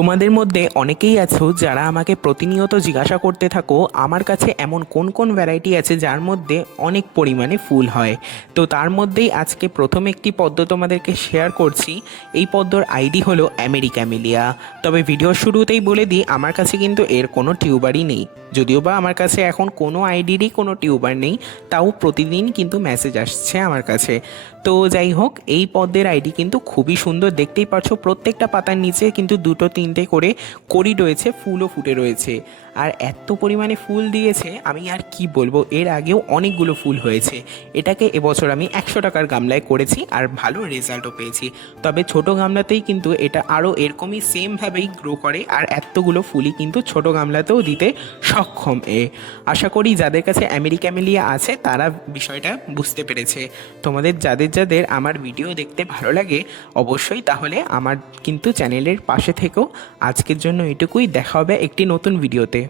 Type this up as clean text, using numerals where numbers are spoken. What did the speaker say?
তোমাদের মধ্যে অনেকেই আছো যারা আমাকে প্রতিনিয়ত জিজ্ঞাসা করতে থাকো আমার কাছে এমন কোন কোন ভ্যারাইটি আছে যার মধ্যে অনেক পরিমাণে ফুল হয়। তো তার মধ্যেই আজকে প্রথম একটি পদ্ম তোমাদেরকে শেয়ার করছি। এই পদ্মর আইডি হলো আমেরিক্যামিলিয়া। তবে ভিডিওর শুরুতেই বলে দিই, আমার কাছে কিন্তু এর কোনো টিউবারই নেই। যদিও বা আমার কাছে এখন কোনো আইডিরই কোনো টিউবার নেই, তাও প্রতিদিন কিন্তু মেসেজ আসছে আমার কাছে। তো যাই হোক, এই পদ্মের আইডি কিন্তু খুবই সুন্দর, দেখতেই পাচ্ছ প্রত্যেকটা পাতার নিচে কিন্তু দুটো তিনটে করে কড়ি রয়েছে, ফুলও ফুটে রয়েছে। আর এত পরিমাণে ফুল দিয়েছে আমি আর কি বলবো, এর আগেও অনেকগুলো ফুল হয়েছে। এটাকে এবছর আমি 100 টাকার গামলায় করেছি আর ভালো রেজাল্টও পেয়েছি। তবে ছোট গামলাতেই কিন্তু এটা আরও এরকমই সেমভাবেই গ্রো করে আর এতগুলো ফুলই কিন্তু ছোট গামলাতেও দিতে সক্ষম। আশা করি যাদের কাছে আমেরিক্যামিলিয়া আছে তারা বিষয়টা বুঝতে পেরেছে। তোমাদের যাদের যাদের আমার ভিডিও দেখতে ভালো লাগে অবশ্যই তাহলে আমার কিন্তু চ্যানেলের পাশে থেকেও। আজকের জন্য এটুকুই, দেখা হবে একটি নতুন ভিডিওতে।